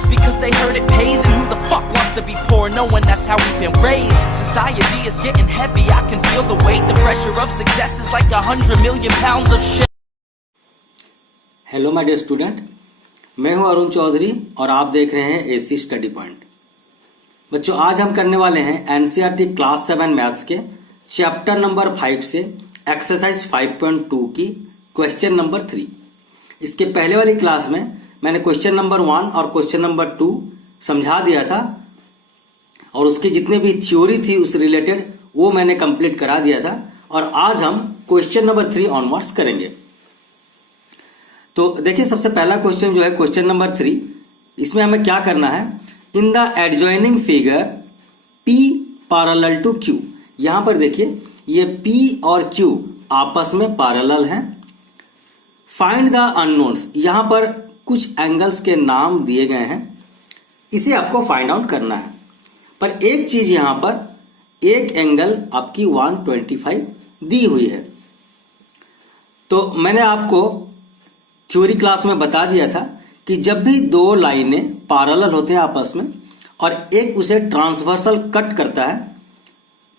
just because they heard it pays. And who the fuck wants to be poor knowing that's how we've been raised? Society is getting heavy, I can feel the weight. The pressure of success is like 100 million pounds of shit. Hello my dear student, मैं हूं अरुण चौधरी और आप देख रहे हैं AC study point. बच्चों, आज हम करने वाले हैं एनसीईआरटी क्लास 7 मैथ्स के चैप्टर नंबर 5 से एक्सरसाइज 5.2 की क्वेश्चन नंबर 3। इसके पहले वाली क्लास में मैंने क्वेश्चन नंबर 1 और क्वेश्चन नंबर 2 समझा दिया था और उसकी जितने भी थ्योरी थी उस रिलेटेड वो मैंने कंप्लीट करा दिया था। और आज हम क्वेश्चन नंबर 3 ऑनवर्ड्स करेंगे। तो देखिए, सबसे पहला क्वेश्चन जो है क्वेश्चन नंबर 3, इसमें हमें क्या करना है। In the adjoining figure P parallel to Q, यहां पर देखिए ये P और Q आपस में पैरेलल हैं। फाइंड द अननोन्स, यहां पर कुछ एंगल्स के नाम दिए गए हैं, इसे आपको फाइंड आउट करना है। पर एक चीज यहां पर एक एंगल आपकी 125 दी हुई है। तो मैंने आपको थ्योरी क्लास में बता दिया था कि जब भी दो लाइनें पैरेलल होते हैं आपस में और एक उसे ट्रांसवर्सल कट करता है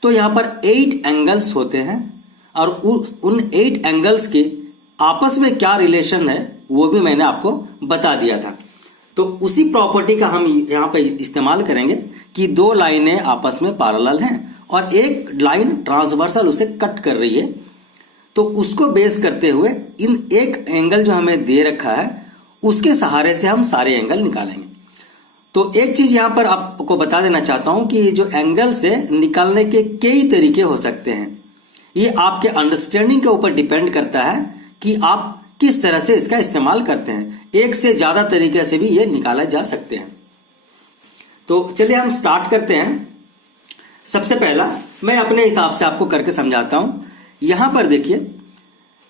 तो यहां पर 8 एंगल्स होते हैं और उन 8 एंगल्स के आपस में क्या रिलेशन है वो भी मैंने आपको बता दिया था। तो उसी प्रॉपर्टी का हम यहां पर इस्तेमाल करेंगे कि दो लाइनें आपस में पैरेलल हैं और एक लाइन ट्रांसवर्सल उसे कट कर रही है, तो उसको बेस करते हुए इन एक एंगल जो हमें दे रखा है उसके सहारे से हम सारे एंगल निकालेंगे। तो एक चीज यहां पर आपको बता देना चाहता हूं कि जो एंगल से निकालने के कई तरीके हो सकते हैं। ये आपके अंडरस्टैंडिंग के ऊपर डिपेंड करता है कि आप किस तरह से इसका इस्तेमाल करते हैं। एक से ज्यादा तरीके से भी ये निकाला जा सकते हैं। तो चलिए हम स्टार्ट करते हैं। सबसे पहला मैं अपने हिसाब से आपको करके समझाता हूं। यहां पर देखिए,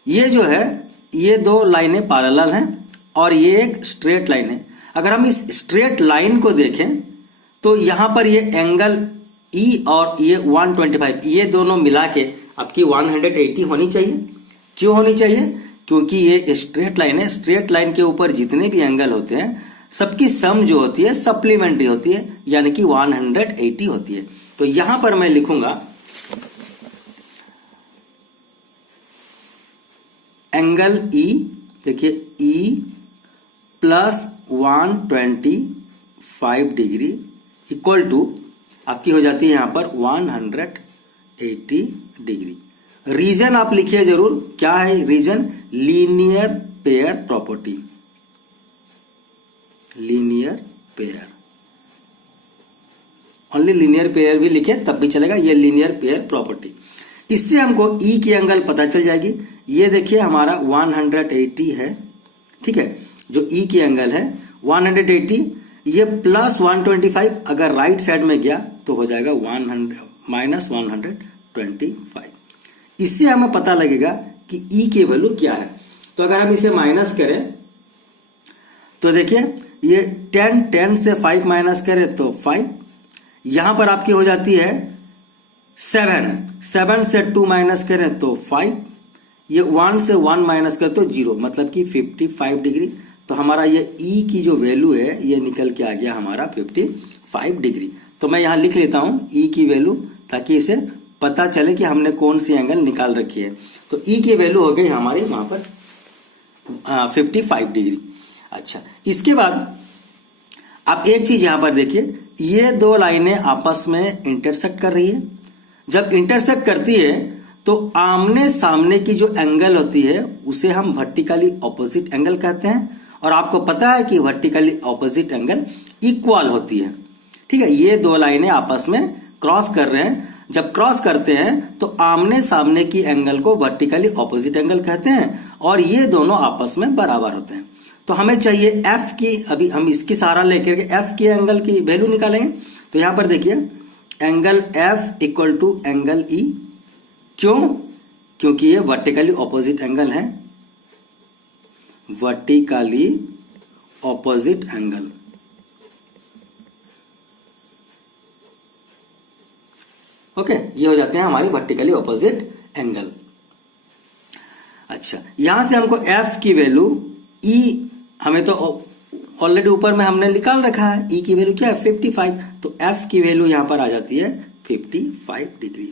ये जो है ये दो लाइनें पैरेलल हैं और ये एक स्ट्रेट लाइन है। अगर हम इस स्ट्रेट लाइन को देखें तो यहां पर ये एंगल E और ये 125, ये दोनों मिला के आपकी 180 होनी चाहिए। क्यों होनी चाहिए? क्योंकि ये स्ट्रेट लाइन है। स्ट्रेट लाइन के ऊपर जितने भी एंगल होते हैं सबकी सम जो होती है सप्लीमेंट्री होती है, यानी कि 180 होती है। तो यहां पर मैं लिखूंगा एंगल E, देखिए E plus 125 degree equal to आपकी हो जाती है यहां पर 180 डिग्री। रीजन आप लिखिए जरूर, क्या है reason? Linear pair property. Linear pair, only linear pair भी लिखे तब भी चलेगा। ये लीनियर पेयर प्रॉपर्टी, इससे हमको E की एंगल पता चल जाएगी। ये देखिए हमारा 180 है, ठीक है। जो E की एंगल है 180, ये प्लस 125 अगर राइट साइड में गया तो हो जाएगा 125। इससे हमें पता लगेगा कि E की वैल्यू क्या है। तो अगर हम इसे माइनस करें तो देखिए ये 10 से 5 माइनस करें तो 5, यहां पर आपकी हो जाती है 7 से 2 माइनस करें तो 5, ये 1 से 1 माइनस करें तो 0, मतलब कि 55 डिग्री। तो हमारा ये E की जो वैल्यू है ये निकल के आ गया हमारा 55 डिग्री। तो मैं यहां लिख लेता हूं E की वैल्यू, ताकि इसे पता चले कि हमने कौन सी एंगल निकाल रखी है। तो E की वैल्यू हो गई हमारी वहां पर 55 डिग्री। अच्छा, इसके बाद आप एक चीज यहां पर देखिए, ये दो लाइनें आपस में इंटरसेक्ट कर रही है। जब इंटरसेक्ट करती है तो आमने सामने की जो एंगल होती है उसे हम वर्टिकली ऑपोजिट एंगल कहते हैं। और आपको पता है कि वर्टिकली ऑपोजिट एंगल इक्वल होती है, ठीक है। ये दो लाइनें आपस में क्रॉस कर रहे हैं। जब क्रॉस करते हैं तो आमने सामने की एंगल को वर्टिकली ऑपोजिट एंगल कहते हैं और ये दोनों आपस में बराबर होते हैं। तो हमें चाहिए F की, अभी हम इसकी सहारा लेकर के F की एंगल की वैल्यू निकालेंगे। तो यहां पर देखिए angle F equal to angle E। क्यों? क्योंकि ये वर्टिकली ऑपोजिट एंगल है, वर्टिकली ऑपोजिट एंगल। ओके, ये हो जाते हैं हमारी वर्टिकली ऑपोजिट एंगल। अच्छा, यहां से हमको F की वैल्यू E हमें तो ऑलरेडी ऊपर में हमने निकाल रखा है, ई की वैल्यू क्या है 55, तो एफ की वैल्यू यहां पर आ जाती है 55 डिग्री।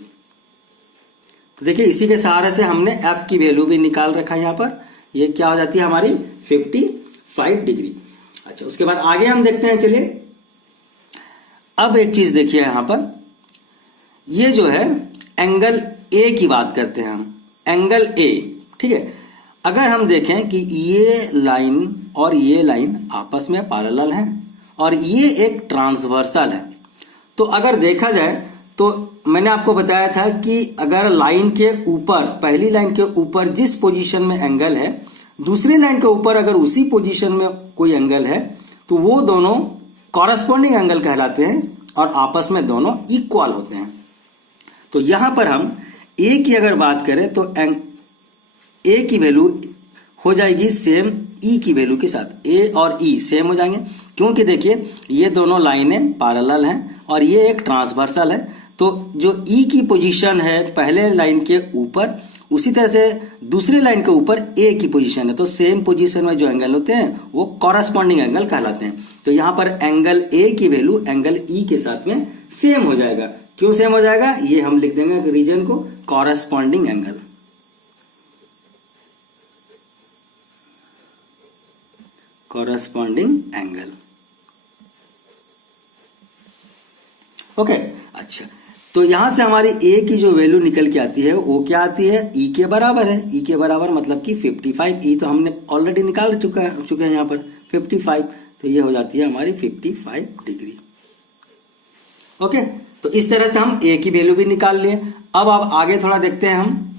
तो देखिए इसी के सहारे से हमने एफ की वैल्यू भी निकाल रखा है, यहां पर ये क्या हो जाती है हमारी 55 डिग्री। अच्छा, उसके बाद आगे हम देखते हैं, चलिए अब एक चीज देखिए यहां पर, ये जो है एंगल ए की बात करते हैं हम, एंगल ए, ठीक है। अगर हम देखें कि ये लाइन और ये लाइन आपस में पैरेलल हैं और ये एक ट्रांसवर्सल है, तो अगर देखा जाए तो मैंने आपको बताया था कि अगर लाइन के ऊपर, पहली लाइन के ऊपर जिस पोजीशन में एंगल है, दूसरी लाइन के ऊपर अगर उसी पोजीशन में कोई एंगल है, तो वो दोनों कॉरस्पॉन्डिंग एंगल कहलाते हैं और आपस में दोनों इक्वल होते हैं। तो यहां पर हम ए की अगर बात करें तो ए की वैल्यू हो जाएगी सेम ई की वैल्यू के साथ, ए और ई सेम हो जाएंगे, क्योंकि देखिए ये दोनों लाइनें पैरेलल हैं और ये एक ट्रांसवर्सल है। तो जो ई की पोजीशन है पहले लाइन के ऊपर, उसी तरह से दूसरी लाइन के ऊपर ए की पोजीशन है, तो सेम पोजीशन में जो एंगल होते हैं वो कॉरस्पॉन्डिंग एंगल कहलाते हैं। तो यहां पर एंगल ए की वैल्यू एंगल ई के साथ में सेम हो जाएगा। क्यों सेम हो जाएगा, ये हम लिख देंगे रीजन को, corresponding angle, corresponding angle, okay. अच्छा, तो यहां से हमारी ए की जो वैल्यू निकल के आती है वो क्या आती है, ई के बराबर है। ई के बराबर मतलब कि 55, ई तो हमने ऑलरेडी निकाल चुके हैं यहां पर 55, तो ये हो जाती है हमारी 55 डिग्री, ओके। तो इस तरह से हम ए की वैल्यू भी निकाल लिए। अब आप आगे थोड़ा देखते हैं हम।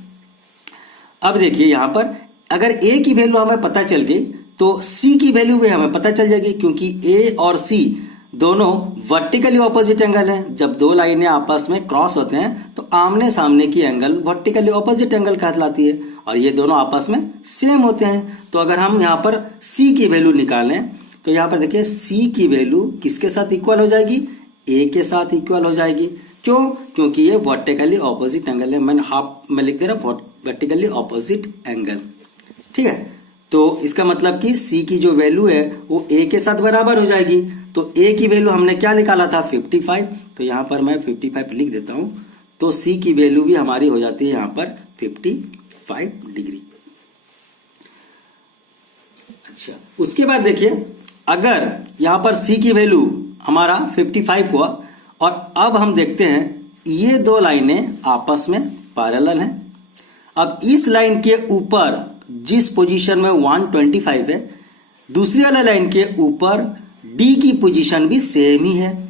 अब देखिए यहां पर अगर ए की वैल्यू हमें पता चल गई तो सी की वैल्यू भी हमें पता चल जाएगी, क्योंकि ए और सी दोनों वर्टिकली ऑपोजिट एंगल हैं। जब दो लाइनें आपस में क्रॉस होते हैं तो आमने सामने की एंगल वर्टिकली ऑपोजिट एंगल कहलाती है और ये दोनों आपस में सेम होते हैं। तो अगर हम यहां पर सी की वैल्यू निकालें तो यहां पर देखिए सी की वैल्यू किसके साथ इक्वल हो जाएगी, ए के साथ इक्वल हो जाएगी। क्यों, क्योंकि ये वर्टिकली ऑपोजिट एंगल है। मैंने हाफ में लिख दे रहा वर्टिकली ऑपोजिट एंगल, ठीक है। तो इसका मतलब कि C की जो वैल्यू है वो A के साथ बराबर हो जाएगी। तो A की वैल्यू हमने क्या निकाला था 55, तो यहां पर मैं 55 लिख देता हूं। तो C की वैल्यू भी हमारी हो जाती है यहां पर 55 डिग्री। अच्छा, उसके बाद देखिए अगर यहां पर C की वैल्यू हमारा 55 हुआ और अब हम देखते हैं ये दो लाइनें आपस में पैरेलल हैं। अब इस लाइन के ऊपर जिस पोजीशन में 125 है, दूसरी वाला लाइन के ऊपर डी की पोजीशन भी सेम ही है।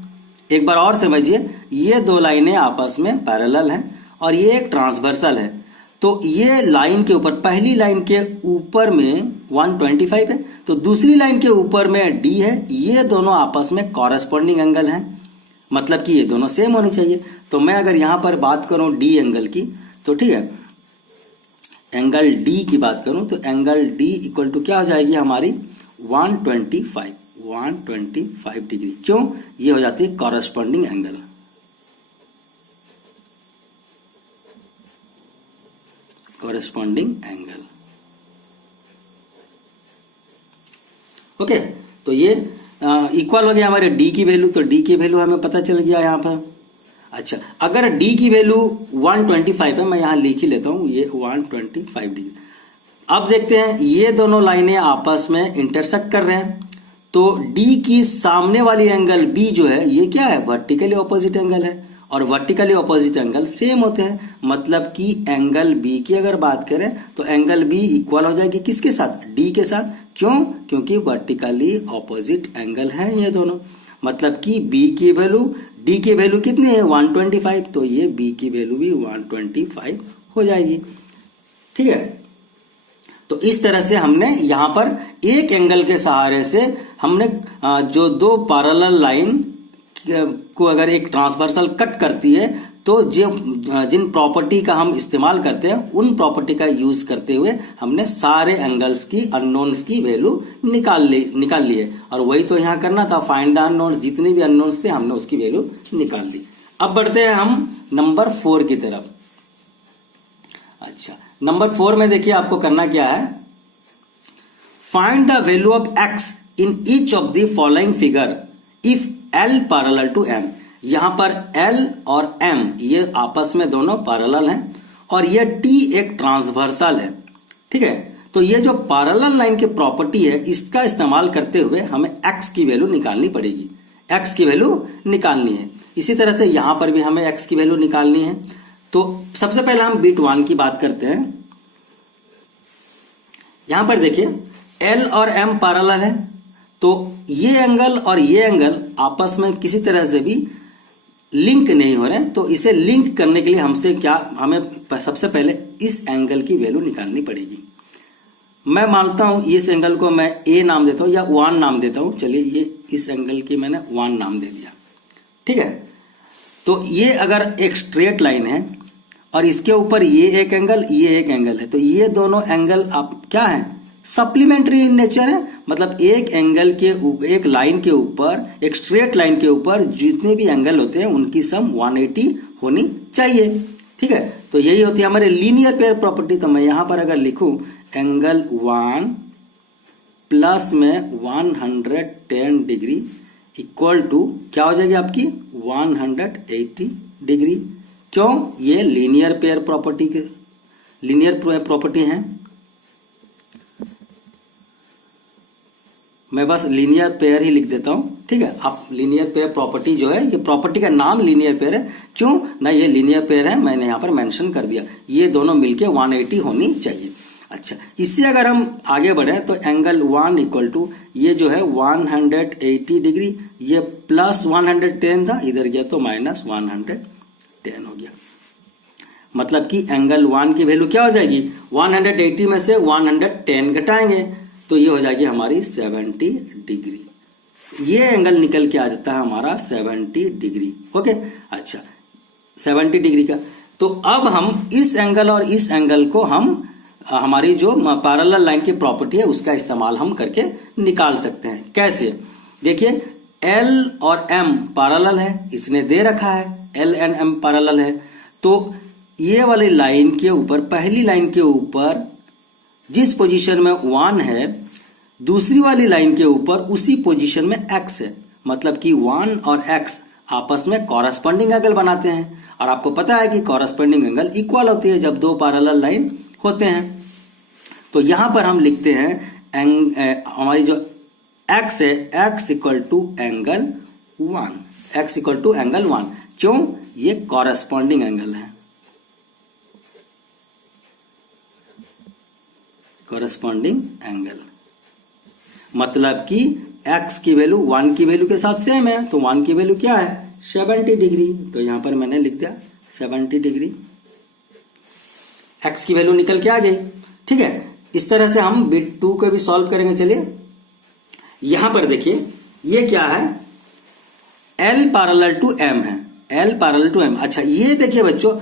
एक बार और समझिए, ये दो लाइनें आपस में पैरेलल हैं और ये एक ट्रांसवर्सल है। तो ये लाइन के ऊपर, पहली लाइन के ऊपर में 125 है, तो दूसरी लाइन के ऊपर में डी है। ये दोनों आपस में कॉरस्पॉन्डिंग एंगल हैं, मतलब कि ये दोनों सेम होनी चाहिए। तो मैं अगर यहां पर बात करूं डी एंगल की, तो ठीक है, एंगल डी की बात करूं तो एंगल डी इक्वल टू क्या हो जाएगी हमारी 125 डिग्री। क्यों, ये हो जाती है corresponding angle, corresponding angle, okay. तो ये इक्वल हो गया हमारे डी की वैल्यू, तो डी की वैल्यू हमें पता चल गया यहां पर। अच्छा, अगर D की वैल्यू 125 है, मैं यहां लिख ही लेता हूं, ये 125 डिग्री। अब देखते हैं ये दोनों लाइनें आपस में इंटरसेक्ट कर रहे हैं, तो D की सामने वाली एंगल B जो है ये क्या है, वर्टिकली ऑपोजिट एंगल है और वर्टिकली ऑपोजिट एंगल सेम होते हैं। मतलब कि एंगल B की अगर बात करें तो एंगल B इक्वल हो जाएगी किसके साथ, D के साथ। क्यों, क्योंकि वर्टिकली ऑपोजिट एंगल है ये दोनों। मतलब कि B की वैल्यू D की वैल्यू कितनी है 125, तो ये B की वैल्यू भी 125 हो जाएगी, ठीक है। तो इस तरह से हमने यहां पर एक एंगल के सहारे से हमने जो दो पैरेलल लाइन को अगर एक ट्रांसवर्सल कट करती है, तो जिन प्रॉपर्टी का हम इस्तेमाल करते हैं उन प्रॉपर्टी का यूज करते हुए हमने सारे एंगल्स की अननोन्स की वैल्यू निकाल ली है। और वही तो यहां करना था, फाइंड द अननोन्स, जितने भी अननोन्स थे हमने उसकी वैल्यू निकाल ली। अब बढ़ते हैं हम नंबर 4 की तरफ। अच्छा, नंबर 4 में देखिए आपको करना क्या है, find the value of x in each of the following figure if L parallel to M। यहां पर L और M ये आपस में दोनों पैरेलल हैं और ये T एक ट्रांसवर्सल है, ठीक है। तो ये जो पैरेलल लाइन की प्रॉपर्टी है इसका इस्तेमाल करते हुए हमें x की वैल्यू निकालनी पड़ेगी, x की वैल्यू निकालनी है। इसी तरह से यहां पर भी हमें x की वैल्यू निकालनी है। तो सबसे पहले हम बिट 1 की बात करते हैं। यहां पर देखिए L और M पैरेलल है, तो ये एंगल और ये एंगल आपस में किसी तरह से भी लिंक नहीं हो रहे हैं। तो इसे लिंक करने के लिए हमें सबसे पहले इस एंगल की वैल्यू निकालनी पड़ेगी। मैं मानता हूं इस एंगल को मैं A नाम देता हूं या 1 नाम देता हूं। चलिए ये इस एंगल की मैंने 1 नाम दे दिया, ठीक है। तो ये अगर एक स्ट्रेट लाइन है और इसके ऊपर ये एक एंगल है, तो ये दोनों एंगल आप क्या है, सप्लीमेंट्री इन नेचर है। मतलब एक लाइन के ऊपर, एक स्ट्रेट लाइन के ऊपर जितने भी एंगल होते हैं उनकी सम 180 होनी चाहिए, ठीक है। तो यही होती है हमारे लीनियर पेयर प्रॉपर्टी। तो मैं यहां पर अगर लिखूं एंगल 1 प्लस में 110 डिग्री इक्वल टू क्या हो जाएगी आपकी 180 डिग्री। क्यों? ये लीनियर पेयर प्रॉपर्टी है। मैं बस लीनियर पेयर ही लिख देता हूं, ठीक है। आप लीनियर पेयर प्रॉपर्टी जो है, ये प्रॉपर्टी का नाम लीनियर पेयर है। क्यों ना, ये लीनियर पेयर है, मैंने यहां पर मेंशन कर दिया। ये दोनों मिलके 180 होनी चाहिए। अच्छा, इससे अगर हम आगे बढ़े तो एंगल 1 इक्वल टू ये जो है 180 डिग्री, ये प्लस 110 था, इधर गया तो माइनस 110 हो गया। मतलब कि एंगल 1 की वैल्यू क्या हो जाएगी, 180 में से 110 घटाएंगे तो ये हो जाएगी हमारी 70 डिग्री। ये एंगल निकल के आ जाता है हमारा 70 डिग्री। ओके, अच्छा 70 डिग्री का। तो अब हम इस एंगल और इस एंगल को हम हमारी जो पैरेलल लाइन की प्रॉपर्टी है उसका इस्तेमाल हम करके निकाल सकते हैं। कैसे? देखिए L और M पैरेलल है, इसने दे रखा है L एंड M पैरेलल है। तो ये वाली लाइन के ऊपर, पहली लाइन के ऊपर जिस पोजीशन में 1 है, दूसरी वाली लाइन के ऊपर उसी पोजीशन में x है। मतलब कि 1 और x आपस में कॉरस्पॉन्डिंग एंगल बनाते हैं। और आपको पता है कि कॉरस्पॉन्डिंग एंगल इक्वल होती है जब दो पैरेलल लाइन होते हैं। तो यहां पर हम लिखते हैं हमारी जो x है, x equal to angle 1, x equal to angle 1। क्यों? ये कॉरस्पॉन्डिंग एंगल है, कॉरस्पॉन्डिंग एंगल। मतलब कि x की वैल्यू 1 की वैल्यू के साथ सेम है, तो 1 की वैल्यू क्या है 70 डिग्री। तो यहां पर मैंने लिख दिया 70 डिग्री, x की वैल्यू निकल के आ गई, ठीक है। इस तरह से हम बिट 2 को भी सॉल्व करेंगे। चलिए यहां पर देखिए ये क्या है, L पैरेलल टू M है, L पैरेलल टू M। अच्छा ये देखिए बच्चों,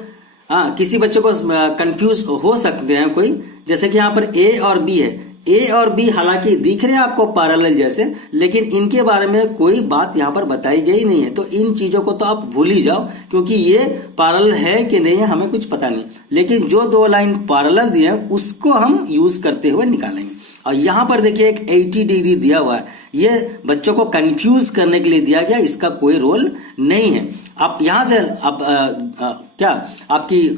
हाँ किसी बच्चों को कंफ्यूज हो सकते हैं कोई, जैसे कि यहां पर A और B है। A और B हालांकि दिख रहे हैं आपको पैरेलल जैसे, लेकिन इनके बारे में कोई बात यहां पर बताई गई नहीं है। तो इन चीजों को तो आप भूल ही जाओ, क्योंकि ये पैरेलल है कि नहीं है हमें कुछ पता नहीं। लेकिन जो दो लाइन पैरेलल दिए हैं उसको हम यूज करते हुए निकालेंगे। और यहां पर देखिए एक 80 डिग्री दिया हुआ है, ये बच्चों को कंफ्यूज करने के लिए दिया गया, इसका कोई रोल नहीं है। आप यहां से आप क्या आपकी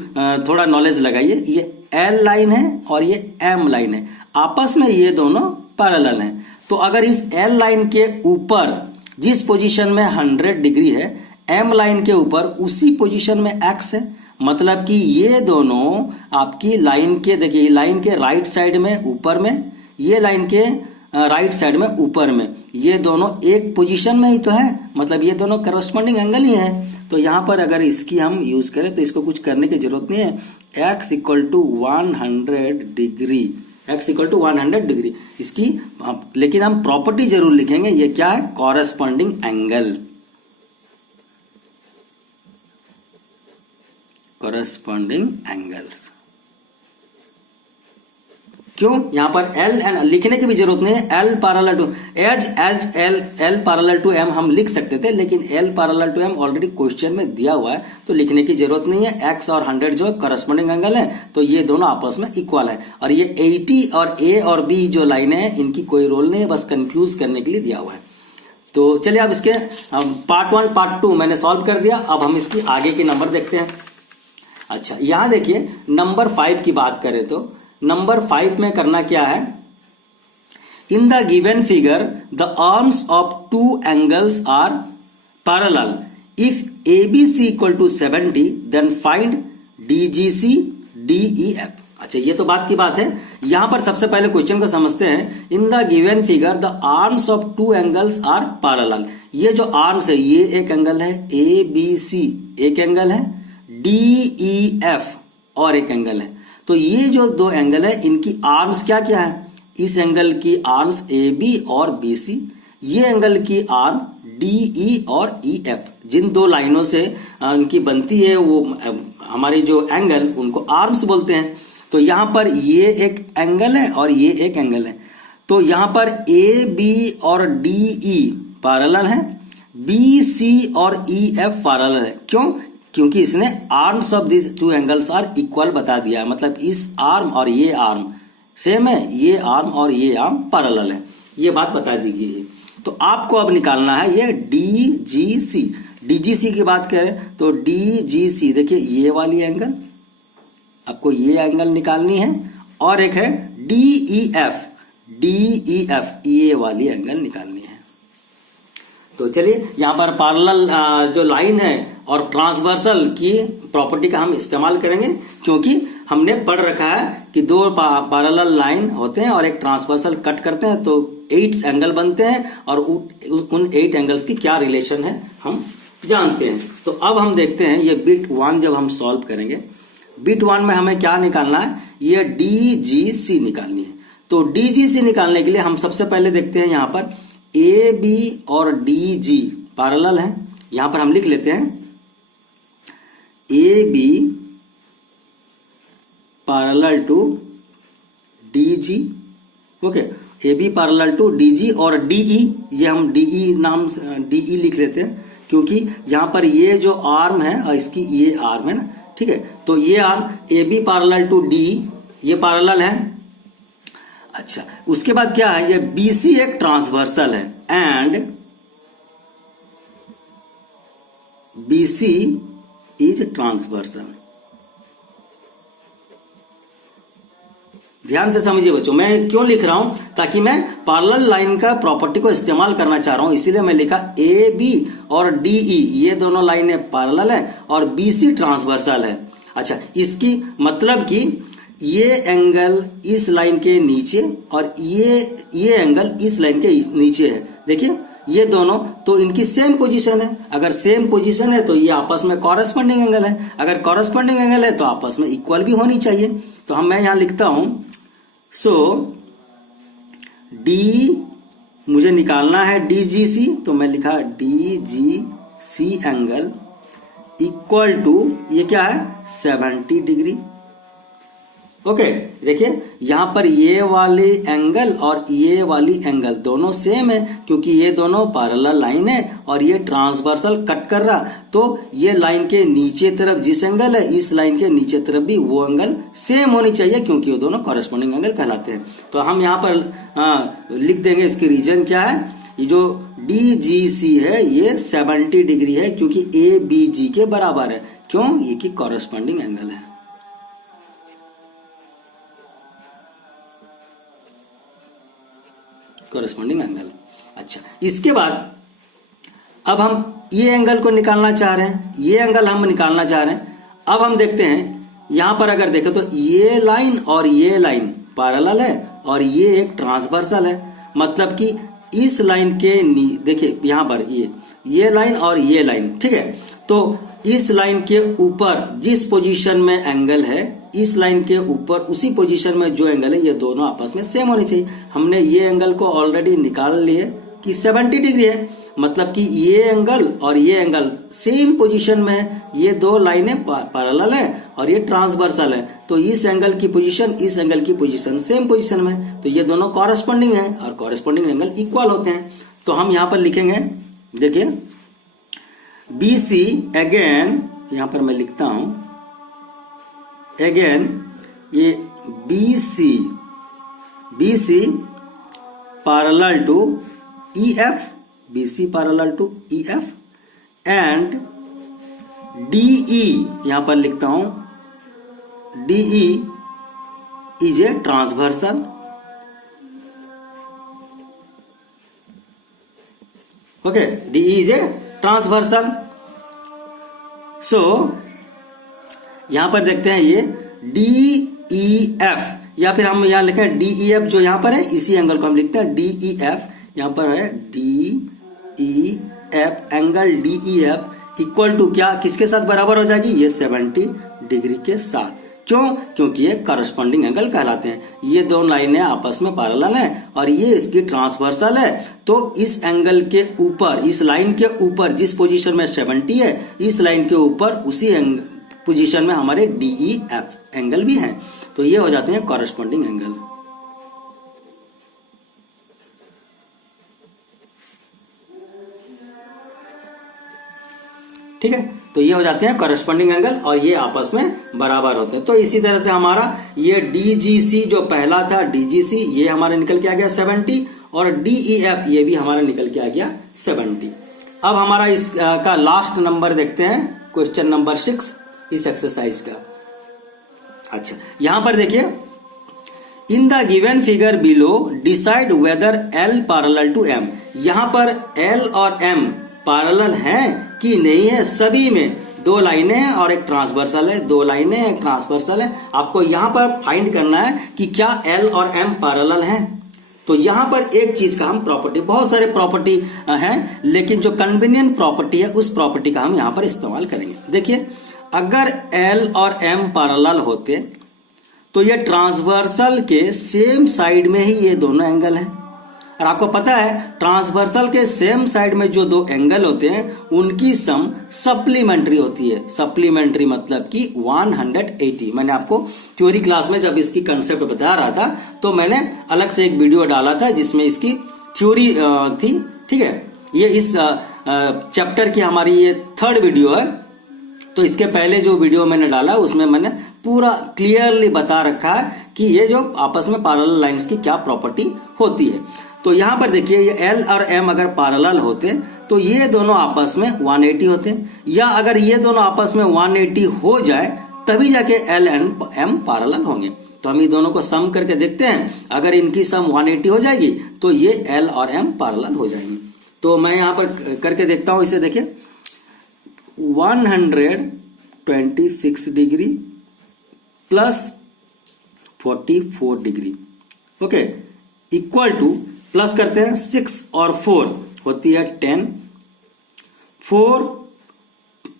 थोड़ा नॉलेज लगाइए। ये L लाइन है और ये M लाइन है, आपस में ये दोनों पैरेलल हैं। तो अगर इस L लाइन के ऊपर जिस पोजीशन में 100 डिग्री है, M लाइन के ऊपर उसी पोजीशन में x है। मतलब कि ये दोनों आपकी लाइन के, देखिए लाइन के राइट साइड में ऊपर में, ये लाइन के राइट साइड में ऊपर में, ये दोनों एक पोजीशन में ही तो है। मतलब ये दोनों करस्पॉन्डिंग एंगल ही है। तो यहां पर अगर इसकी हम यूज करें तो इसको कुछ करने की जरूरत नहीं है। x equal to 100 degree, x equal to 100 degree इसकी, लेकिन हम प्रॉपर्टी जरूर लिखेंगे। ये क्या है, कॉरस्पॉन्डिंग एंगल, कॉरस्पॉन्डिंग एंगल्स। क्यों? यहां पर एल एन लिखने की भी जरूरत नहीं है। L parallel to as L parallel to M हम लिख सकते थे, लेकिन L parallel to M already question में दिया हुआ है तो लिखने की जरूरत नहीं है। एक्स और 100 जो करस्पॉन्डिंग एंगल है तो ये दोनों आपस में इक्वल है। और ये 80 और ए और बी जो लाइनें हैं इनकी कोई रोल नहीं है, बस कंफ्यूज करने के लिए दिया हुआ है। तो चलिए अब इसके पार्ट 1 पार्ट 2 मैंने सॉल्व कर दिया। अब हम इसकी आगे के नंबर देखते हैं। अच्छा, यहां देखिए नंबर 5 की बात करें तो नंबर 5 में करना क्या है? In the given figure the arms of two angles are parallel if ABC equal to 70 then find DGC DEF. अच्छा, ये तो बात की बात है। यहां पर सबसे पहले क्वेश्चन को समझते हैं। In the given figure the arms of two angles are parallel. ये जो आर्म्स है ये एक एंगल है, ए बी सी एक एंगल है, डी ई एफ और एक एंगल है। तो ये जो दो एंगल है इनकी आर्म्स क्या क्या है? इस एंगल की आर्म्स ए बी और बी सी, ये एंगल की आर्म डी ई और ई एफ। जिन दो लाइनों से इनकी बनती है वो हमारी जो एंगल उनको आर्म्स बोलते हैं। तो यहां पर ये एक एंगल है और ये एक एंगल है। तो यहां पर ए बी और डी ई पैरेलल है, बी सी और ई एफ पैरेलल है। क्यों? क्योंकि इसने arms of this two angles are equal बता दिया है। मतलब इस आर्म और ये आर्म सेम है, ये आर्म और ये आर्म पैरेलल है, ये बात बता दी गई है। तो आपको अब निकालना है ये डीजीसी। डीजीसी की बात करें तो डीजीसी देखिए ये वाली एंगल, आपको ये एंगल निकालनी है, और एक है डीईएफ, डीईएफ ये वाली एंगल निकालनी है। तो चलिए यहां पर पैरेलल जो लाइन है और ट्रांसवर्सल की प्रॉपर्टी का हम इस्तेमाल करेंगे, क्योंकि हमने पढ़ रखा है कि दो पैरेलल लाइन होते हैं और एक ट्रांसवर्सल कट करते हैं तो 8 एंगल बनते हैं, और उन 8 एंगल्स की क्या रिलेशन है हम जानते हैं। तो अब हम देखते हैं ये बिट 1 जब हम सॉल्व करेंगे, बिट 1 में हमें क्या निकालना है? ये डीजीसी निकालनी है। तो डीजीसी निकालने के लिए हम सबसे पहले देखते हैं यहां पर ए बी और डी जी पैरेलल है। यहां पर हम लिख लेते हैं A B parallel to D G. Okay, A B parallel to D G और डीई, ये हम डीई नाम डीई लिख लेते हैं क्योंकि यहां पर ये जो आर्म है और इसकी ये आर्म है ना, ठीक है। तो ये arm A B parallel to D ये पैरेलल है। अच्छा, उसके बाद क्या है? ये बीसी एक ट्रांसवर्सल है एंड बीसी इज ट्रांसवर्सल। ध्यान से समझिए बच्चों, मैं क्यों लिख रहा हूं? ताकि मैं पैरेलल लाइन का प्रॉपर्टी को इस्तेमाल करना चाह रहा हूं, इसीलिए मैं लिखा ए बी और डीई ये दोनों लाइनें पैरेलल है और बीसी ट्रांसवर्सल है। अच्छा, इसकी मतलब कि ये एंगल इस लाइन के नीचे और ये एंगल इस लाइन के नीचे है। देखिए ये दोनों, तो इनकी सेम पोजीशन है। अगर सेम पोजीशन है तो ये आपस में कॉरेस्पॉन्डिंग एंगल है। अगर कॉरेस्पॉन्डिंग एंगल है तो आपस में इक्वल भी होनी चाहिए। तो मैं यहां लिखता हूं, सो डी मुझे निकालना है डीजीसी, तो मैं लिखा डीजीसी एंगल इक्वल टू ये क्या है? 70 डिग्री। ओके, देखिए यहां पर ये वाली एंगल और ये वाली एंगल दोनों सेम है क्योंकि ये दोनों पैरेलल लाइन है और ये ट्रांसवर्सल कट कर रहा। तो ये लाइन के नीचे तरफ जिस एंगल है इस लाइन के नीचे तरफ भी वो एंगल सेम होनी चाहिए क्योंकि वो दोनों कॉरेस्पॉन्डिंग एंगल कहलाते हैं। तो हम यहाँ पर लिख देंगे इसकी रीजन क्या है। ये जो डीजीसी है ये 70 डिग्री है क्योंकि ए बी जी के बराबर है। क्यों? ये की कॉरेस्पॉन्डिंग एंगल है। Corresponding angle. अच्छा, इसके बाद अब हम ये एंगल को निकालना चाह रहे हैं, ये एंगल हम निकालना चाह रहे हैं। अब हम देखते हैं यहां पर अगर देखें तो ये लाइन और ये लाइन पैरेलल है और ये एक ट्रांसवर्सल है। मतलब कि इस लाइन के देखिए यहां पर ये लाइन और ये लाइन, ठीक है। तो इस लाइन के ऊपर जिस पोजीशन में एंगल है इस लाइन के ऊपर उसी पोजीशन में जो एंगल है ये दोनों आपस में सेम होनी चाहिए। हमने ये एंगल को ऑलरेडी निकाल लिए कि 70 डिग्री है। मतलब कि ये एंगल और ये एंगल सेम पोजीशन में है, ये दो लाइनें पैरेलल है और ये ट्रांसवर्सल है, तो इस एंगल की पोजीशन इस एंगल की पोजीशन सेम पोजीशन में, तो ये दोनों कॉरेस्पॉन्डिंग है और कॉरेस्पॉन्डिंग एंगल इक्वल होते हैं। तो हम यहां पर लिखेंगे, देखिए BC अगेन, यहां पर मैं लिखता हूं अगेन, ये BC parallel to EF, BC parallel to EF and DE, यहां पर लिखता हूं DE is a transversal, okay, DE is a transversal. So यहां पर देखते हैं ये DEF, या फिर हम यहां लिखें DEF, जो यहां पर है इसी एंगल को हम लिखते हैं DEF, यहां पर है DEF, angle DEF equal to क्या, किसके साथ बराबर हो जाएगी, ये 70 डिग्री के साथ। क्यों? क्योंकि ये करस्पॉन्डिंग एंगल कहलाते हैं। ये दो लाइनें आपस में पैरेलल हैं और ये इसकी ट्रांसवर्सल है, तो इस एंगल के ऊपर, इस लाइन के ऊपर जिस पोजीशन में 70 है, इस लाइन के ऊपर उसी पोजीशन में हमारे DEF एंगल भी है, तो ये हो जाते हैं कॉरेस्पॉन्डिंग एंगल। ठीक है, तो ये हो जाते हैं कॉरेस्पॉन्डिंग एंगल और ये आपस में बराबर होते हैं। तो इसी तरह से हमारा ये DGC जो पहला था, DGC ये हमारा निकल के आ गया 70 और DEF ये भी हमारा निकल के आ गया 70। अब हमारा इसका लास्ट नंबर देखते हैं, क्वेश्चन नंबर 6 इस एक्सरसाइज का। अच्छा, यहां पर देखिए, in the given figure below decide whether L parallel to M, यहां पर L और M पैरेलल हैं कि नहीं है। सभी में दो लाइनें हैं और एक ट्रांसवर्सल है, दो लाइनें हैं, एक ट्रांसवर्सल है। आपको यहां पर फाइंड करना है कि क्या L और M पैरेलल हैं। तो यहां पर एक चीज का हम प्रॉपर्टी, बहुत सारे प्रॉपर्टी हैं, लेकिन जो कन्वीनियंट प्रॉपर्टी है उस प्रॉपर्टी का हम यहां पर इस्तेमाल करेंगे। देखिए, अगर L और M पैरेलल होते तो ये ट्रांसवर्सल के सेम साइड में ही ये दोनों एंगल हैं, और आपको पता है ट्रांसवर्सल के सेम साइड में जो दो एंगल होते हैं उनकी सम सप्लीमेंट्री होती है। सप्लीमेंट्री मतलब कि 180। मैंने आपको थ्योरी क्लास में जब इसकी कंसेप्ट बता रहा था तो मैंने अलग से एक वीडियो डाला था जिसमें इसकी थ्योरी थी। ठीक है, ये इस चैप्टर की हमारी ये 3rd वीडियो है। तो इसके पहले जो वीडियो मैंने डाला उसमें मैंने पूरा क्लियरली बता रखा है कि ये जो आपस में पैरेलल लाइंस की क्या प्रॉपर्टी होती है। तो यहां पर देखिए, ये L और M अगर पैरेलल होते तो ये दोनों आपस में 180 होते, या अगर ये दोनों आपस में 180 हो जाए तभी जाके L एंड M पैरेलल होंगे। तो हम ये दोनों को सम करके देखते हैं, अगर इनकी सम 180 हो जाएगी तो ये L और M पैरेलल हो जाएंगे। तो मैं यहां पर करके देखता हूं, इसे देखिए, 126 degree plus 44 degree, okay, equal to, plus करते हैं 6 और 4 होती है 10, 4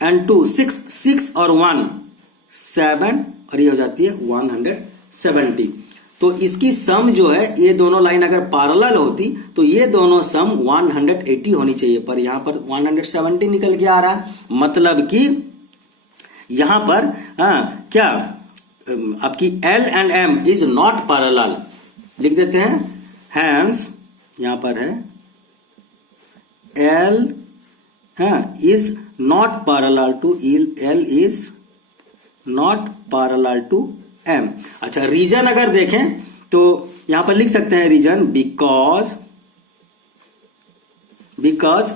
एंड 2 6 और 1 7 और ये हो जाती है 170। तो इसकी सम जो है, ये दोनों लाइन अगर पैरेलल होती तो ये दोनों सम 180 होनी चाहिए, पर यहां पर 170 निकल के आ रहा है। मतलब कि यहां पर क्या आपकी L and M is not parallel, लिख देते हैं। हैंस यहां पर है L is not parallel to L is not parallel to M। अच्छा, रीजन अगर देखें तो यहां पर लिख सकते हैं रीजन, बिकॉज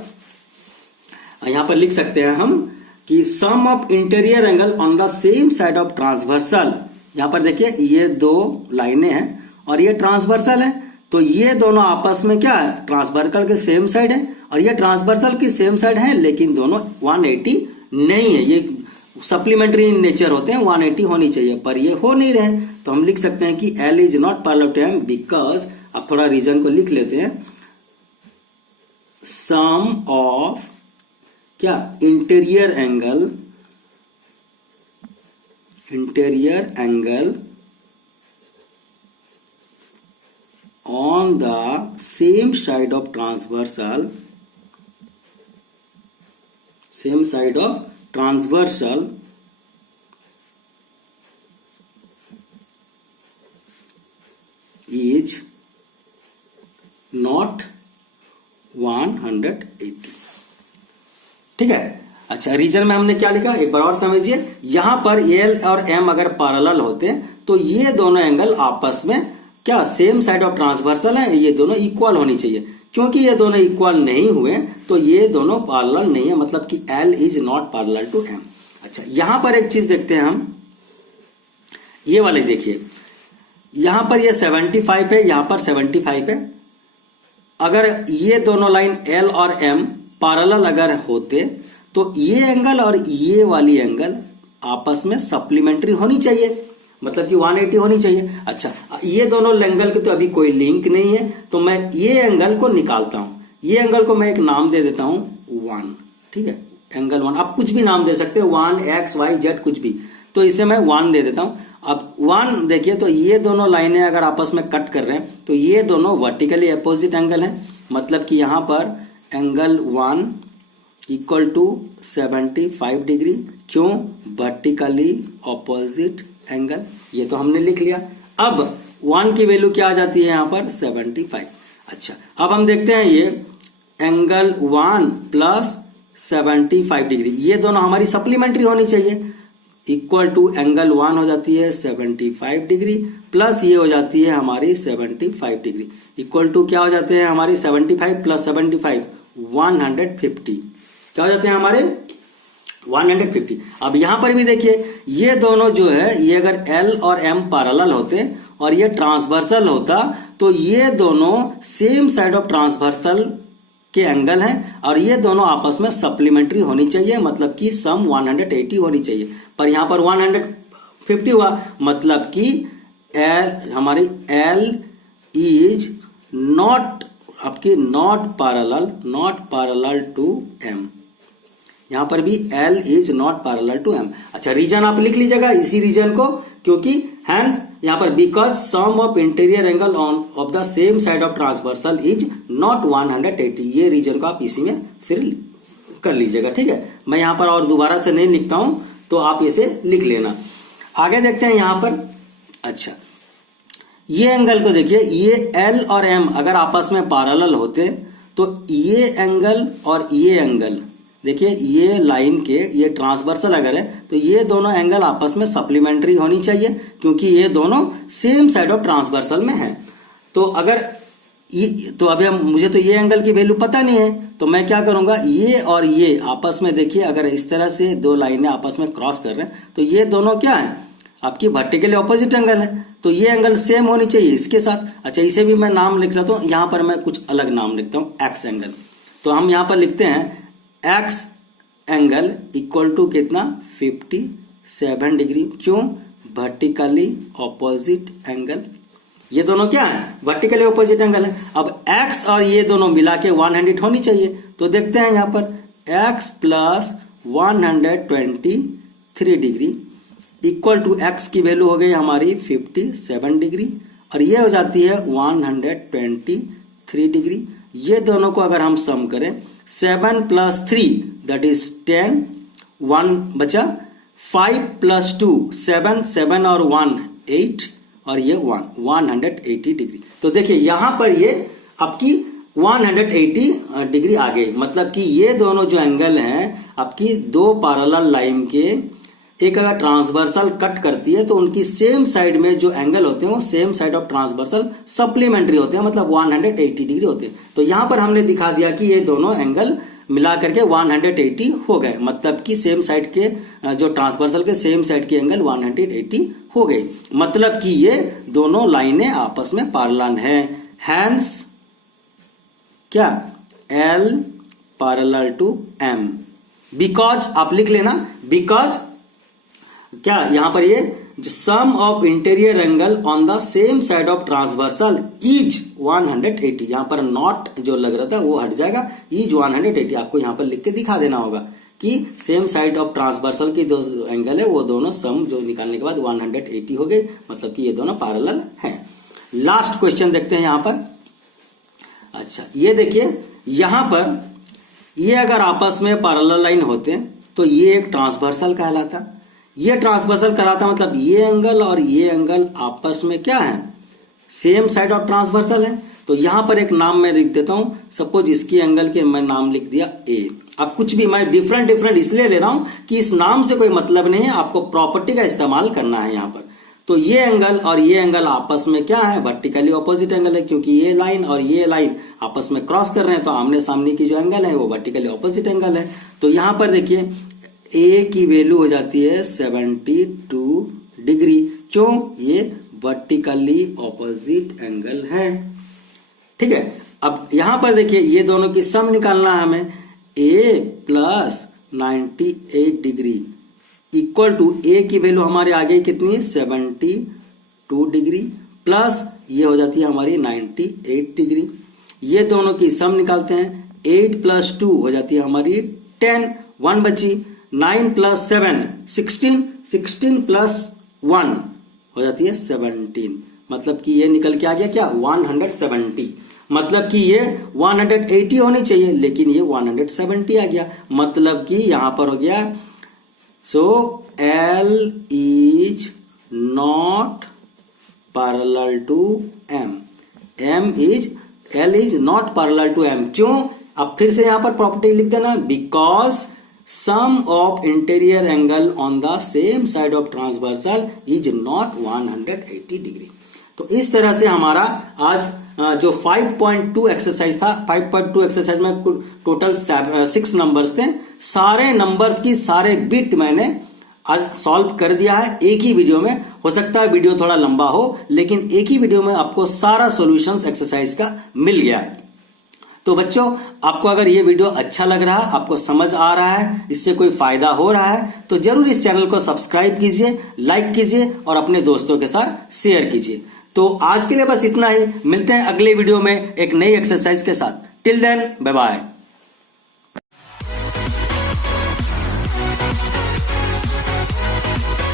यहां पर लिख सकते हैं हम कि sum of interior angle on the same side of transversal. यहां पर देखिए, ये दो लाइनें हैं और ये ट्रांसवर्सल है, तो ये दोनों आपस में क्या है, ट्रांसवर्सल के सेम साइड है, और ये ट्रांसवर्सल की सेम साइड है, लेकिन दोनों 180 नहीं है। ये सप्लीमेंट्री इन नेचर होते हैं, 180 होनी चाहिए, पर ये हो नहीं रहे। तो हम लिख सकते हैं कि L is not parallel to M because, अब थोड़ा रीजन को लिख लेते हैं, सम ऑफ क्या, interior angle on the same side of transversal same side of transversal is not 180। ठीक है। अच्छा, रीजन में हमने क्या लिखा एक बार और समझिए। यहां पर एल और एम अगर पैरेलल होते तो ये दोनों एंगल आपस में क्या सेम साइड ऑफ ट्रांसवर्सल है, ये दोनों इक्वल होनी चाहिए। क्योंकि ये दोनों इक्वल नहीं हुए तो ये दोनों पैरेलल नहीं है, मतलब कि L is not parallel to M. अच्छा, यहां पर एक चीज देखते हैं हम, ये वाले देखिए, यहां पर ये 75 है, यहां पर 75 है। अगर ये दोनों लाइन एल और एम पैरेलल अगर होते तो ये एंगल और ये वाली एंगल आपस में सप्लीमेंट्री होनी चाहिए, मतलब कि 180 होनी चाहिए। अच्छा, ये दोनों एंगल के तो अभी कोई लिंक नहीं है, तो मैं ये एंगल को निकालता हूं। ये एंगल को मैं एक नाम दे देता हूं 1। ठीक है, एंगल 1, आप कुछ भी नाम दे सकते हैं, 1 x y z कुछ भी, तो इसे मैं 1 दे देता हूं। अब 1 देखिए, तो ये दोनों लाइनें अगर आपस में कट कर रहे हैं तो ये दोनों वर्टिकली अपोजिट एंगल है, मतलब कि यहां पर एंगल 1 इक्वल टू 75 डिग्री। क्यों? वर्टिकली ऑपोजिट एंगल, ये तो हमने लिख लिया। अब 1 की वैल्यू क्या आ जाती है यहां पर 75। अच्छा, अब हम देखते हैं ये एंगल 1 प्लस 75 डिग्री, ये दोनों हमारी सप्लीमेंट्री होनी चाहिए। इक्वल टू एंगल 1 हो जाती है 75 डिग्री प्लस ये हो जाती है हमारी 75 डिग्री, इक्वल टू क्या हो जाते हैं हमारी 75 प्लस 75 150। क्या हो जाते हैं हमारे 150। अब यहां पर भी देखिए, ये दोनों जो है, ये अगर L और M पैरेलल होते और ये ट्रांसवर्सल होता तो ये दोनों सेम साइड ऑफ ट्रांसवर्सल के एंगल हैं और ये दोनों आपस में सप्लीमेंट्री होनी चाहिए, मतलब कि सम 180 होनी चाहिए। पर यहां पर 150 हुआ, मतलब कि हमारी L इज नॉट आपकी नॉट पैरेलल टू M। यहां पर भी L is not parallel to M। अच्छा, रीजन आप लिख लीजिएगा इसी रीजन को, क्योंकि हैंड यहां पर because sum of interior angle on of the same side of transversal is not 180। ये रीजन को आप इसी में फिर कर लीजिएगा। ठीक है, मैं यहां पर और दोबारा से नहीं लिखता हूं, तो आप इसे लिख लेना। आगे देखते हैं यहां पर। अच्छा, ये एंगल को देखिए, ये L और M अगर आपस में पैरेलल होते तो ये एंगल और ये एंगल देखिए, ये लाइन के ये ट्रांसवर्सल अगर है तो ये दोनों एंगल आपस में सप्लीमेंट्री होनी चाहिए, क्योंकि ये दोनों सेम साइड ऑफ ट्रांसवर्सल में है। तो अगर तो अभी मुझे तो ये एंगल की वैल्यू पता नहीं है, तो मैं क्या करूंगा, ये और ये आपस में देखिए, अगर इस तरह से दो लाइनें आपस में क्रॉस कर रहे हैं तो ये दोनों क्या है आपकी वर्टिकली ऑपोजिट एंगल है, तो ये एंगल सेम होनी चाहिए इसके साथ। अच्छा, इसे भी मैं नाम लिख लेता हूं, यहां पर मैं कुछ अलग नाम लिखता हूं, एक्स एंगल। तो हम यहां पर लिखते हैं एक्स एंगल इक्वल टू कितना 57 डिग्री। क्यों? Vertically opposite angle. ये दोनों क्या है वर्टिकली ऑपोजिट एंगल है। अब x और ये दोनों मिला के 100 होनी चाहिए, तो देखते हैं यहां पर x plus 123 degree equal to x की वैल्यू हो गई हमारी 57 डिग्री और ये हो जाती है 123 डिग्री। ये दोनों को अगर हम सम करें 7 प्लस 3 दैट इज 10, 1 बचा, 5 प्लस 2 7, 7 और 1 8 और ये 180 डिग्री। तो देखिए यहां पर ये आपकी 180 डिग्री आ गई, मतलब कि ये दोनों जो एंगल हैं आपकी दो पैरेलल लाइन के एक अगर ट्रांसवर्सल कट करती है तो उनकी सेम साइड में जो एंगल होते हैं वो same side of transversal supplementary होते हैं, मतलब 180 डिग्री होते हैं। तो यहां पर हमने दिखा दिया कि ये दोनों एंगल मिला करके 180 हो गए, मतलब कि सेम साइड के जो ट्रांसवर्सल के सेम साइड के एंगल 180 हो गए, मतलब कि ये दोनों लाइनें आपस में पैरेलल हैं। हैंस क्या L parallel to M। Because आप लिख लेना, बिकॉज क्या यहां पर ये sum of interior angle on the same side of transversal is 180। यहां पर नॉट जो लग रहा था वो हट जाएगा, इज 180 आपको यहां पर लिख के दिखा देना होगा कि सेम साइड ऑफ ट्रांसवर्सल की दो एंगल है वो दोनों सम जो निकालने के बाद 180 हो गई, मतलब कि ये दोनों पैरेलल हैं। लास्ट क्वेश्चन देखते हैं यहां पर। अच्छा, ये देखिए यहां पर ये अगर आपस में पैरेलल लाइन होते तो ये एक ट्रांसवर्सल कहलाता। ये ट्रांसवर्सल कहलाता मतलब ये एंगल और ये एंगल आपस में क्या है, सेम साइड ऑफ ट्रांसवर्सल है। तो यहां पर एक नाम मैं लिख देता हूं, सपोज इसकी एंगल के मैं नाम लिख दिया ए। अब कुछ भी मैं डिफरेंट डिफरेंट इसलिए ले रहा हूं कि इस नाम से कोई मतलब नहीं है, आपको प्रॉपर्टी का इस्तेमाल करना है यहां पर। तो ये एंगल और ये एंगल आपस में क्या है, वर्टिकली ऑपोजिट एंगल है, क्योंकि ये लाइन और ये लाइन आपस में क्रॉस कर रहे हैं, तो आमने सामने की जो एंगल है वो वर्टिकली ऑपोजिट एंगल है। तो यहां पर देखिए ए की वैल्यू हो जाती है 72 डिग्री। क्यों, ये वर्टिकली ऑपोजिट एंगल है। ठीक है, अब यहां पर देखिए ये दोनों की सम निकालना है हमें। ए प्लस 98 डिग्री इक्वल टू ए की वैल्यू हमारे आ गई कितनी, 72 डिग्री, प्लस ये हो जाती है हमारी 98 डिग्री। ये दोनों की सम निकालते हैं, 8 प्लस 2 हो जाती है हमारी 10, 1 बची, 9 प्लस 7 16, 16 प्लस 1 हो जाती है 17। मतलब कि ये निकल के आ गया क्या, 170। मतलब कि ये 180 होनी चाहिए, लेकिन ये 170 आ गया। मतलब कि यहां पर हो गया, so L is not parallel to M। L is not parallel to M। क्यों, अब फिर से यहां पर प्रॉपर्टी लिख देना, because sum of interior angle on the same side of transversal is not 180 degree. तो इस तरह से हमारा आज जो 5.2 एक्सरसाइज था, 5.2 एक्सरसाइज में टोटल 6 नंबर्स थे। सारे नंबर्स की सारे बिट मैंने आज सॉल्व कर दिया है एक ही वीडियो में। हो सकता है वीडियो थोड़ा लंबा हो, लेकिन एक ही वीडियो में आपको सारा सॉल्यूशंस एक्सरसाइज का मिल गया है। तो बच्चों, आपको अगर ये वीडियो अच्छा लग रहा है, आपको समझ आ रहा है, इससे कोई फायदा हो रहा है, तो जरूर इस चैनल को सब्सक्राइब कीजिए, लाइक कीजिए और अपने दोस्तों के साथ शेयर कीजिए। तो आज के लिए बस इतना ही, मिलते हैं अगले वीडियो में एक नई एक्सरसाइज के साथ। Till then, bye bye.